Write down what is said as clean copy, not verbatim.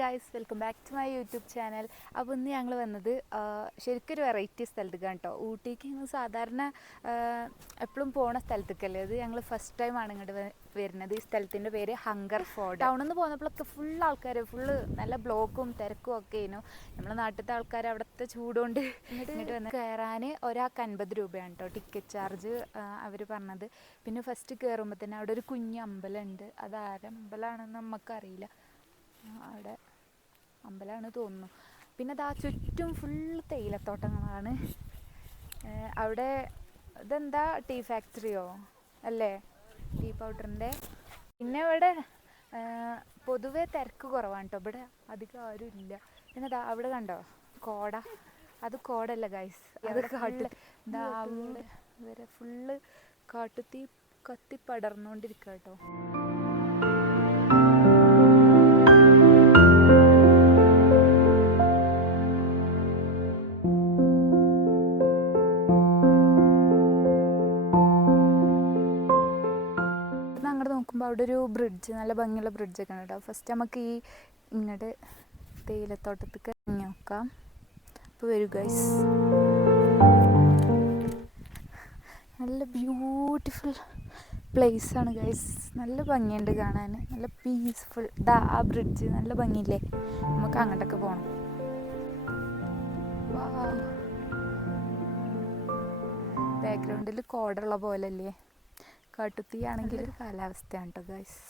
Guys, welcome back to my YouTube channel. അപ്പോൾ ഇന്ന് ഞങ്ങൾ വന്നത് ശരിക്കൊരു വെറൈറ്റി സ്ഥലത്തേക്കാണ് കേട്ടോ. ഊട്ടിക്ക് സാധാരണ എപ്പോഴും പോണ സ്ഥലത്തേക്കല്ലേ അത്. ഞങ്ങൾ ഫസ്റ്റ് ടൈമാണ് ഇങ്ങോട്ട് വരുന്നത്. ഈ സ്ഥലത്തിൻ്റെ പേര് ഹങ്കർ ഫോർട്ട്. ടൗണിൽ നിന്ന് പോകുന്നപ്പോഴൊക്കെ ഫുൾ ആൾക്കാർ, ഫുള്ള് നല്ല ബ്ലോക്കും തിരക്കും ഒക്കെ ആയിരുന്നു. നമ്മളെ നാട്ടിലത്തെ ആൾക്കാർ അവിടുത്തെ ചൂടുകൊണ്ട് ഇങ്ങോട്ട് വന്ന് കയറാൻ ഒരാൾക്ക് 50 രൂപയാണ് കേട്ടോ ടിക്കറ്റ് ചാർജ് അവർ പറഞ്ഞത്. പിന്നെ ഫസ്റ്റ് കയറുമ്പോൾ തന്നെ അവിടെ ഒരു കുഞ്ഞ് അമ്പലമുണ്ട്. അത് ആരമ്പലമാണെന്ന് നമുക്കറിയില്ല, അവിടെ അമ്പലമാണ് തോന്നുന്നു. പിന്നെ അത് ആ ചുറ്റും ഫുള്ള് തേയിലത്തോട്ടങ്ങളാണ്. അവിടെ ഇതെന്താ ടീ ഫാക്ടറിയോ അല്ലേ, ടീ പൗഡറിൻ്റെ. പിന്നെ ഇവിടെ പൊതുവേ തിരക്ക് കുറവാണ് കേട്ടോ, ഇവിടെ അധികം ആരും ഇല്ല. പിന്നെ അതാ അവിടെ കണ്ടോ കോട, അത് കോടല്ല ഗൈസ്, അത് കാട്ട്. ഇതാ അവിടെ വരെ ഫുള്ള് കാട്ടുതീ കത്തി പടർന്നുകൊണ്ടിരിക്കുക കേട്ടോ. അങ്ങോട്ട് നോക്കുമ്പോൾ അവിടെ ഒരു ബ്രിഡ്ജ്, നല്ല ഭംഗിയുള്ള ബ്രിഡ്ജൊക്കെ ഉണ്ട് കേട്ടോ. ഫസ്റ്റ് നമുക്ക് ഈ ഇങ്ങോട്ട് തേയിലത്തോട്ടത്തേക്ക് ഇറങ്ങി നോക്കാം. അപ്പോൾ വരൂ ഗൈസ്, നല്ല ബ്യൂട്ടിഫുൾ പ്ലേസാണ് ഗൈസ്. നല്ല ഭംഗിയുണ്ട് കാണാൻ, നല്ല പീസ്ഫുൾ. ഇതാ ആ ബ്രിഡ്ജ് നല്ല ഭംഗിയില്ലേ, നമുക്ക് അങ്ങോട്ടൊക്കെ പോകണം. ബാക്ക്ഗ്രൗണ്ടിൽ കോടുള്ള പോലെ അല്ലേ, കാട്ടുതീ ആണെങ്കിൽ ഒരു കാലാവസ്ഥയാണ് കേട്ടോ ഗൈസ്.